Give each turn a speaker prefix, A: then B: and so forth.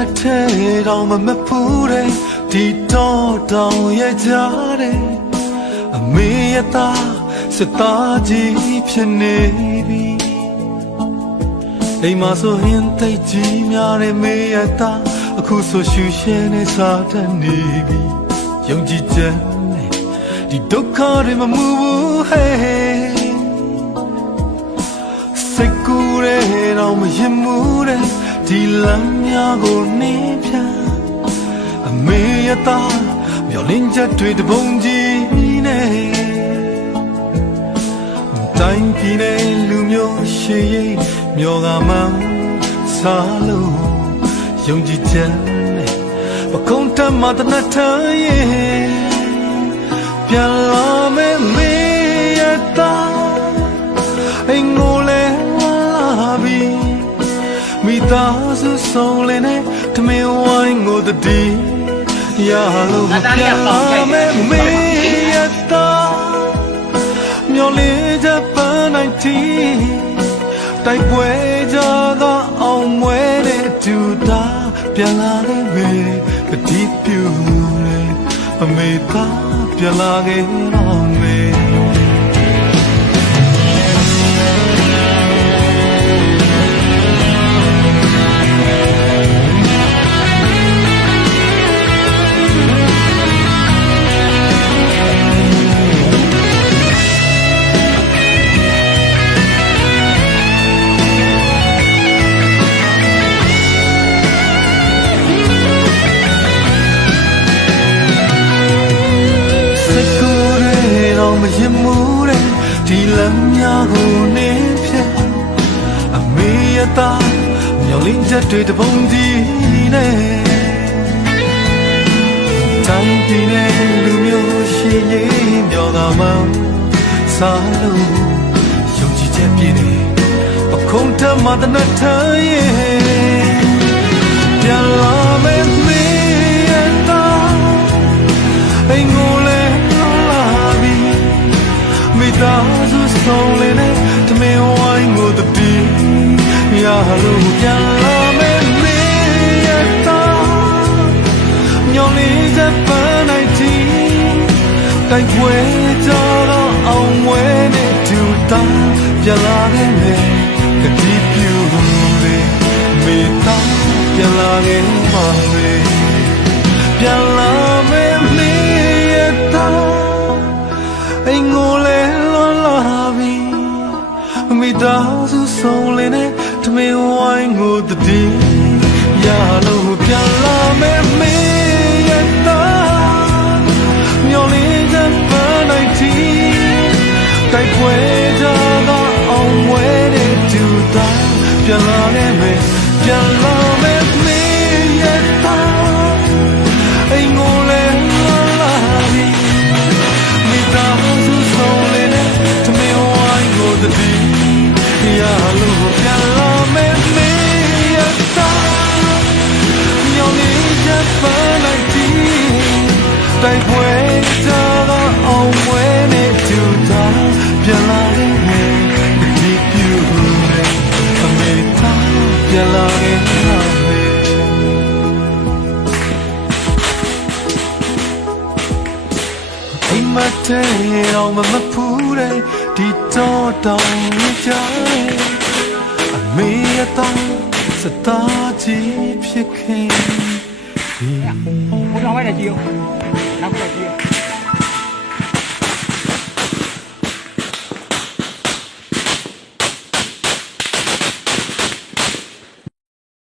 A: တ်ထဲတော့မမဖူးတဲ့ဒီတော့တောင်ရဲ့ကြတဲ့အမေရသားစသားကြီးဖြစ်နေပြီအိမ်မှာဆိုရင်တိတ်ကြီးများတဲ့မေရသားအခုဆိုရှူရှဲနေစားတတ်နေပြီယုံကြည်ချက်နဲ့ဒီဒုက္ခတွေမမှုဘူးဟဲ့စိတ်ကူးတဲ့တော့မရင်မှုတဲ့ ဒီလမ်းများကိုနှင်းပြအမေရသားမျောလင်းချက်တွေတပုံကြီးနဲ့တိုင်းပြည်နဲ့လူမျိုးရှေးရိပ်မျောကမှန်းစားလို့ယုံကြည်ချက်နဲ့ပကုံးတတ်မှတနတ်ထရဲ့ပြန်လာ မိသားစုဆုံးလင်းနဲ့တမင်ဝိုင်းကိုတတိရလို့မပြန်လာမဲမေရတာမျောလေးချက်ပန်းနိုင်တီတိုက်ပွဲကြကအောင်မွဲတဲ့တူတာပြန်လာခဲ့မေတတိပြူလေအမေသားပြန်လာခဲ့တော့မေ ရဲတော့မရင်မှုတဲ့ဒီလမ်းများကိုနေဖြတ်အမေရသားမျောလင်းချက်တွေတပုံကြီးနဲ့တိုင်းပြည်နဲ့လူမျိုးရှိရင်မျောကမှစားလို့ယုံကြည်ချက်ပြည့်တယ်ပခုံးထမတနထရဲ့ သားစုဆုံးလင်းနဲ့တမင်ဝိုင်းကိုတပီရလို့ပြန်လာမယ်မေရတာညောင်လေးချက်ပန်းနိုင်တီတိုက်ပွဲကြတော့အောင်ဝဲနဲ့တူတာပြန်လာခဲ့မယ်ကတိပြူလေမိသားပြန်လာခဲ့မှာလေ မိသားစုဆုံးလင်းနဲ့တမင်ဝိုင်းကိုတတိရလို့ပြန်လာမယ်မေရတာမျောလင်းတဲ့ပန်းနိုင်တီတိုက်ပွဲကြတော့အောင်ဝဲတဲ့တူတာပြန်လာခဲ့မယ်ပြန်လာ တိုက်ပွဲကြတော့အောင်ဝဲနေတူတာပြန်လာခဲ့မယ်တတိပြူတယ်အမေသားပြန်လာခဲ့မယ်အိမ်မထဲအောင်မမဖူးတဲ့ဒီတော့တောင်ကြအမေရတော့စတာကြီးဖြစ်ခဲ့
B: ဘုရားဝိုင်းနေကြည့်ဦး နောက်ဆက်ကြည့်